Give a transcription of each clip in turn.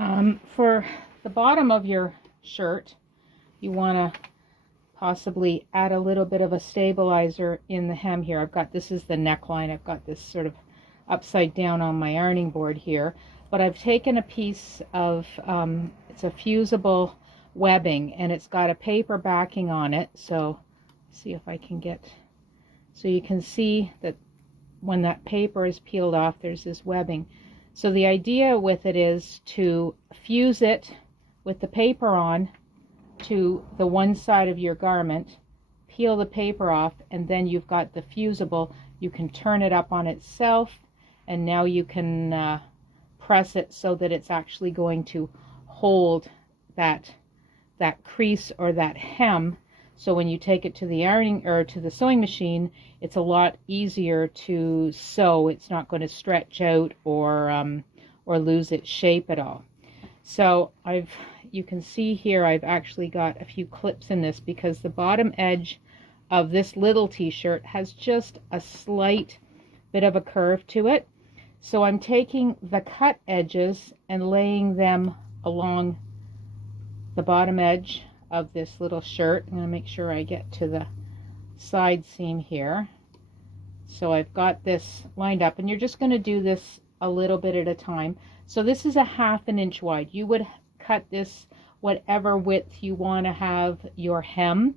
For the bottom of your shirt, you want to possibly add a little bit of a stabilizer in the hem here. This is the neckline. I've got this sort of upside down on my ironing board here, but I've taken a piece of, it's a fusible webbing, and it's got a paper backing on it. So see if I can get, so you can see that when that paper is peeled off, there's this webbing. So the idea with it is to fuse it with the paper on to the one side of your garment, peel the paper off, and then you've got the fusible. You can turn it up on itself, and now you can press it so that it's actually going to hold that crease or that hem. So when you take it to the ironing or to the sewing machine, it's a lot easier to sew. It's not going to stretch out or lose its shape at all. So you can see here I've actually got a few clips in this because the bottom edge of this little t-shirt has just a slight bit of a curve to it. So I'm taking the cut edges and laying them along the bottom edge of this little shirt. I'm going to make sure I get to the side seam here. So I've got this lined up, and you're just going to do this a little bit at a time. So this is a 1/2 inch wide. You would cut this whatever width you want to have your hem.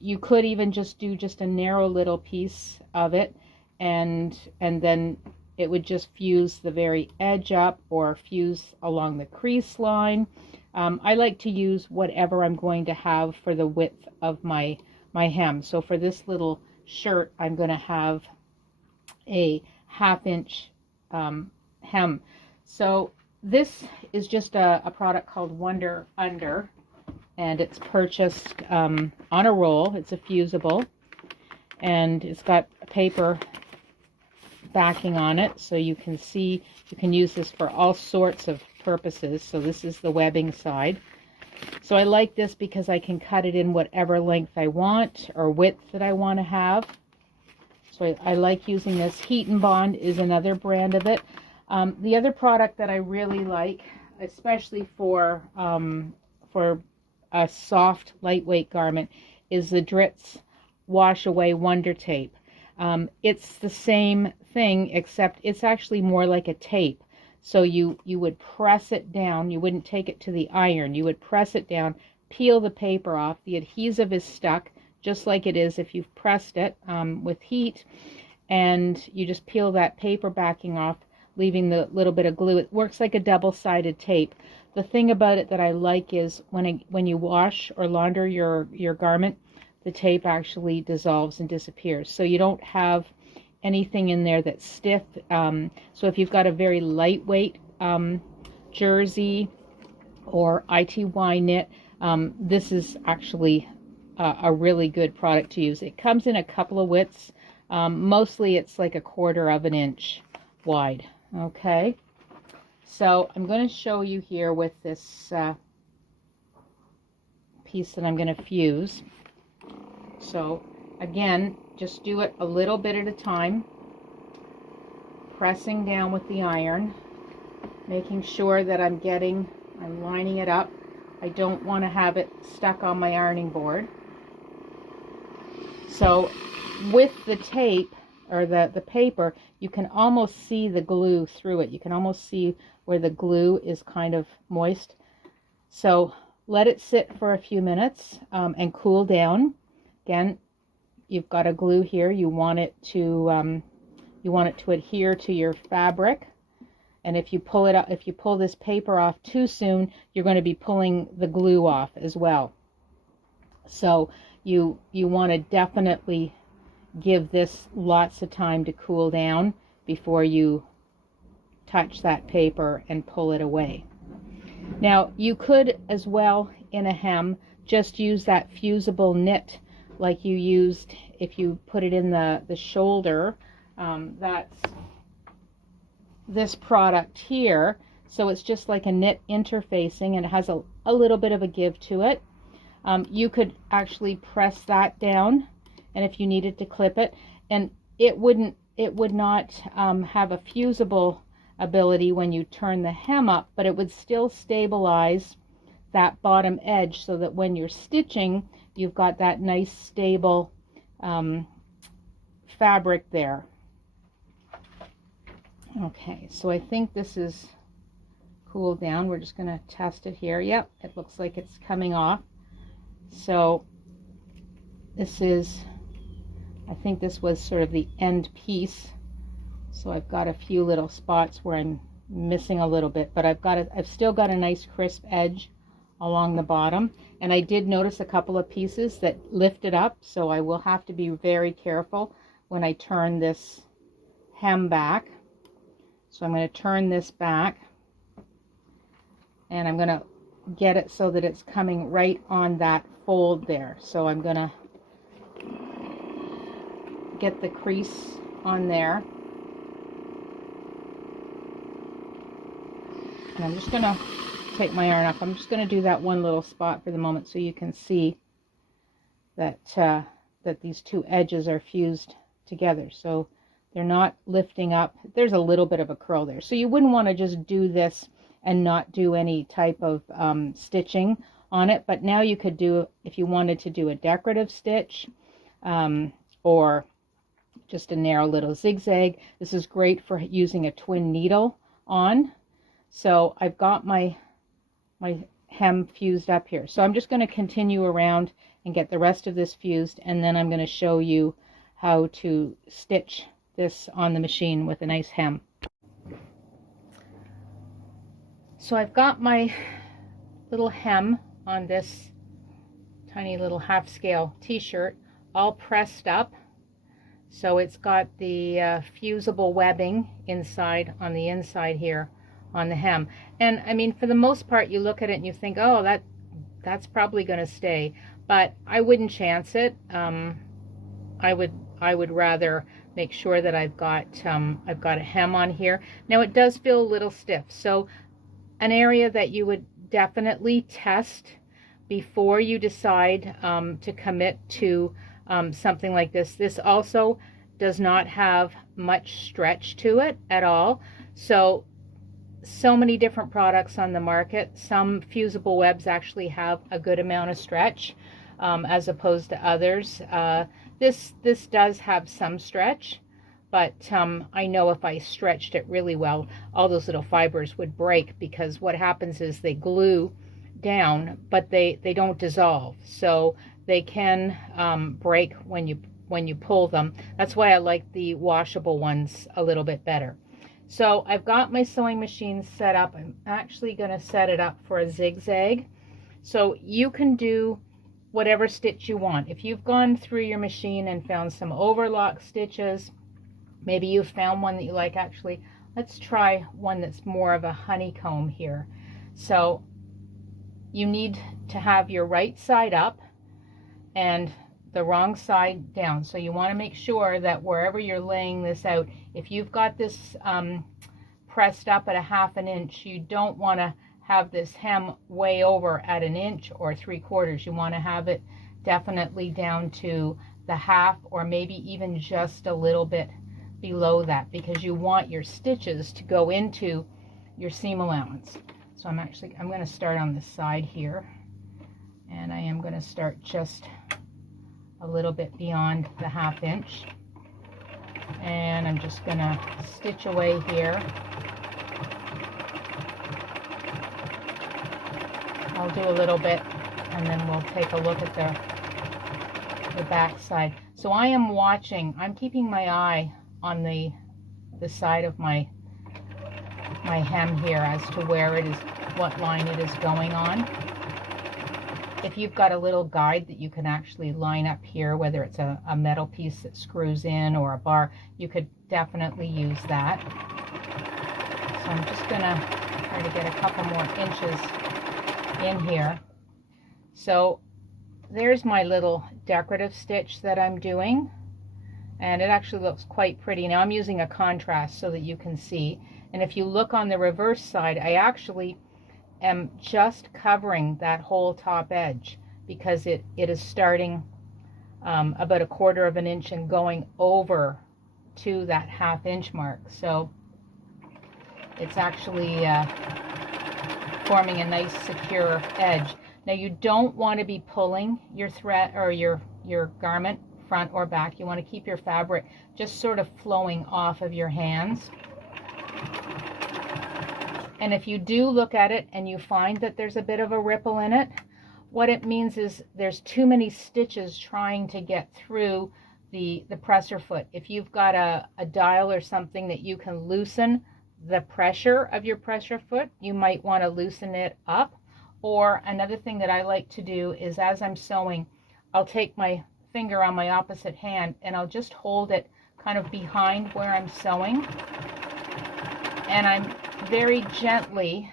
You could even just do just a narrow little piece of it, and then it would just fuse the very edge up or fuse along the crease line. I like to use whatever I'm going to have for the width of my hem. So for this little shirt, I'm going to have a 1/2 inch hem. So this is just a product called Wonder Under, and it's purchased on a roll. It's a fusible, and it's got paper backing on it, so you can see you can use this for all sorts of purposes. So this is the webbing side. So I like this because I can cut it in whatever length I want or width that I want to have. So I like using this. Heat and Bond is another brand of it. The other product that I really like, especially for a soft, lightweight garment, is the Dritz Wash Away Wonder Tape. It's the same thing, except it's actually more like a tape. So you would press it down. You wouldn't take it to the iron. You would press it down, peel the paper off. The adhesive is stuck, just like it is if you've pressed it with heat. And you just peel that paper backing off, leaving the little bit of glue. It works like a double-sided tape. The thing about it that I like is when you wash or launder your garment, the tape actually dissolves and disappears. So you don't have anything in there that's stiff. So if you've got a very lightweight jersey or ITY knit, this is actually a really good product to use. It comes in a couple of widths. Mostly it's like 1/4 inch wide. Okay, so I'm going to show you here with this piece that I'm going to fuse. So again, just do it a little bit at a time, pressing down with the iron, making sure that I'm lining it up. I don't want to have it stuck on my ironing board. So with the tape or the paper, you can almost see the glue through it. You can almost see where the glue is kind of moist. So let it sit for a few minutes and cool down. Again, you've got a glue here. You want it to adhere to your fabric. And if you pull this paper off too soon, you're going to be pulling the glue off as well. So you want to definitely give this lots of time to cool down before you touch that paper and pull it away. Now you could as well in a hem just use that fusible knit like you used if you put it in the shoulder. That's this product here. So it's just like a knit interfacing, and it has a little bit of a give to it. You could actually press that down, and if you needed to clip it, and it would not have a fusible ability when you turn the hem up, but it would still stabilize that bottom edge so that when you're stitching, you've got that nice stable fabric there. Okay, so I think this is cooled down. We're just going to test it here. Yep, it looks like it's coming off. So this is, I think this was sort of the end piece. So I've got a few little spots where I'm missing a little bit, but I've still got a nice crisp edge along the bottom. And I did notice a couple of pieces that lifted up, so I will have to be very careful when I turn this hem back. So I'm going to turn this back, and I'm going to get it so that it's coming right on that fold there. So I'm going to get the crease on there. And I'm just going to take my yarn up. I'm just going to do that one little spot for the moment so you can see that that these two edges are fused together. So they're not lifting up. There's a little bit of a curl there. So you wouldn't want to just do this and not do any type of stitching on it. But now you could do, if you wanted to do a decorative stitch or just a narrow little zigzag. This is great for using a twin needle on. So I've got my hem fused up here. So I'm just going to continue around and get the rest of this fused, and then I'm going to show you how to stitch this on the machine with a nice hem. So I've got my little hem on this tiny little half scale t-shirt all pressed up. So it's got the fusible webbing inside on the inside here on the hem. And I mean, for the most part, you look at it and you think, oh, that's probably going to stay, but I wouldn't chance it. I would rather make sure that I've got a hem on here. Now it does feel a little stiff, so an area that you would definitely test before you decide to commit to something like this. This also does not have much stretch to it at all. So many different products on the market. Some fusible webs actually have a good amount of stretch as opposed to others. This does have some stretch, but I know if I stretched it really well, all those little fibers would break, because what happens is they glue down, but they don't dissolve. So they can break when you pull them. That's why I like the washable ones a little bit better. So I've got my sewing machine set up. I'm actually going to set it up for a zigzag. So you can do whatever stitch you want. If you've gone through your machine and found some overlock stitches, maybe you found one that you like. Actually, let's try one that's more of a honeycomb here. So you need to have your right side up and the wrong side down. So you want to make sure that wherever you're laying this out, if you've got this pressed up at a 1/2 inch, you don't want to have this hem way over at 1 inch or 3/4. You want to have it definitely down to the 1/2, or maybe even just a little bit below that, because you want your stitches to go into your seam allowance. So I'm going to start on this side here, and I am going to start just a little bit beyond the 1/2 inch, and I'm just going to stitch away here. I'll do a little bit, and then we'll take a look at the back side. So I am watching, I'm keeping my eye on the side of my hem here as to where it is, what line it is going on. If you've got a little guide that you can actually line up here, whether it's a metal piece that screws in or a bar, you could definitely use that. So I'm just going to try to get a couple more inches in here. So there's my little decorative stitch that I'm doing, and it actually looks quite pretty. Now I'm using a contrast so that you can see, and if you look on the reverse side, I actually am just covering that whole top edge, because it is starting about 1/4 inch and going over to that 1/2 inch mark. So it's actually forming a nice secure edge. Now you don't want to be pulling your thread or your garment front or back. You want to keep your fabric just sort of flowing off of your hands. And if you do look at it and you find that there's a bit of a ripple in it, what it means is there's too many stitches trying to get through the presser foot. If you've got a dial or something that you can loosen the pressure of your presser foot, you might want to loosen it up. Or another thing that I like to do is, as I'm sewing, I'll take my finger on my opposite hand and I'll just hold it kind of behind where I'm sewing, and I'm very gently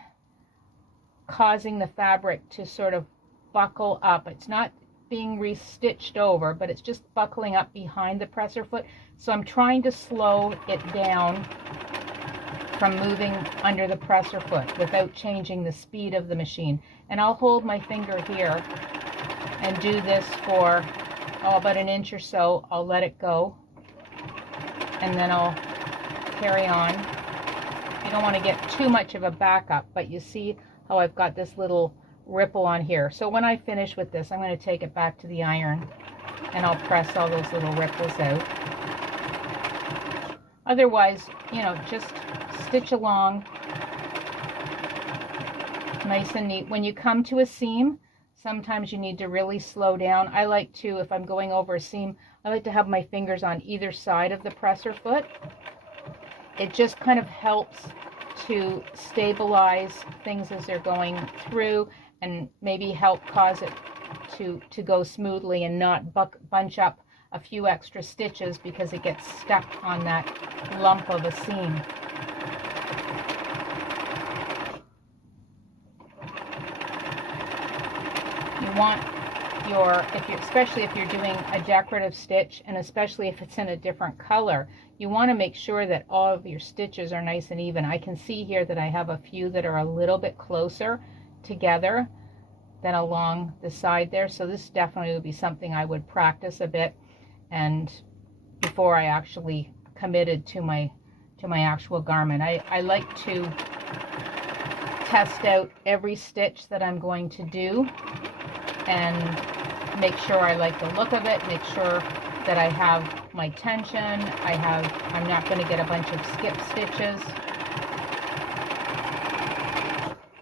causing the fabric to sort of buckle up. It's not being restitched over, but it's just buckling up behind the presser foot. So I'm trying to slow it down from moving under the presser foot without changing the speed of the machine. And I'll hold my finger here and do this for about an inch or so. I'll let it go and then I'll carry on. You don't want to get too much of a backup, but you see how I've got this little ripple on here. So when I finish with this, I'm going to take it back to the iron and I'll press all those little ripples out. Otherwise, you know, just stitch along nice and neat. When you come to a seam, sometimes you need to really slow down. I like to, if I'm going over a seam, I like to have my fingers on either side of the presser foot. It just kind of helps to stabilize things as they're going through and maybe help cause it to go smoothly and not bunch up a few extra stitches because it gets stuck on that lump of a seam. You want especially if you're doing a decorative stitch, and especially if it's in a different color, you want to make sure that all of your stitches are nice and even. I can see here that I have a few that are a little bit closer together than along the side there, so this definitely would be something I would practice a bit and before I actually committed to my actual garment. I like to test out every stitch that I'm going to do and make sure I like the look of it, make sure that I have my tension, I'm not going to get a bunch of skip stitches.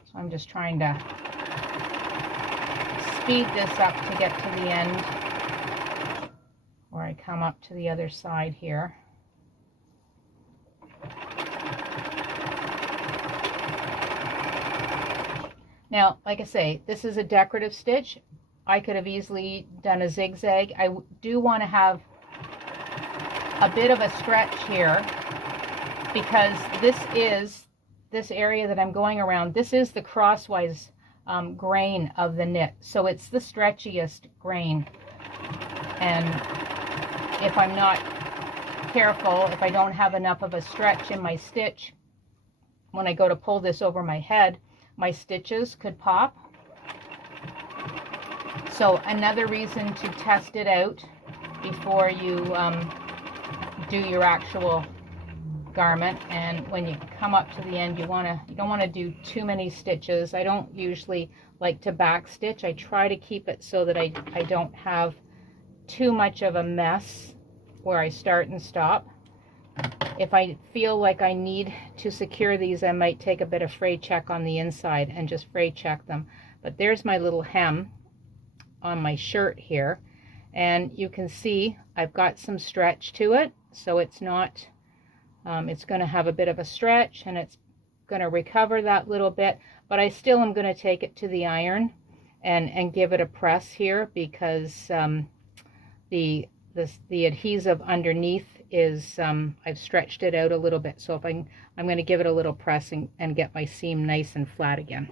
So I'm just trying to speed this up to get to the end where I come up to the other side here. Now, like I say, this is a decorative stitch. I could have easily done a zigzag. I do want to have a bit of a stretch here because this area that I'm going around, this is the crosswise grain of the knit. So it's the stretchiest grain. And if I'm not careful, if I don't have enough of a stretch in my stitch, when I go to pull this over my head, my stitches could pop. So another reason to test it out before you do your actual garment. And when you come up to the end, you don't want to do too many stitches. I don't usually like to back stitch. I try to keep it so that I don't have too much of a mess where I start and stop. If I feel like I need to secure these, I might take a bit of fray check on the inside and just fray check them. But there's my little hem on my shirt here, and you can see I've got some stretch to it, so it's not it's going to have a bit of a stretch and it's going to recover that little bit, but I still am going to take it to the iron and give it a press here because the adhesive underneath is I've stretched it out a little bit, so if I'm going to give it a little press and get my seam nice and flat again.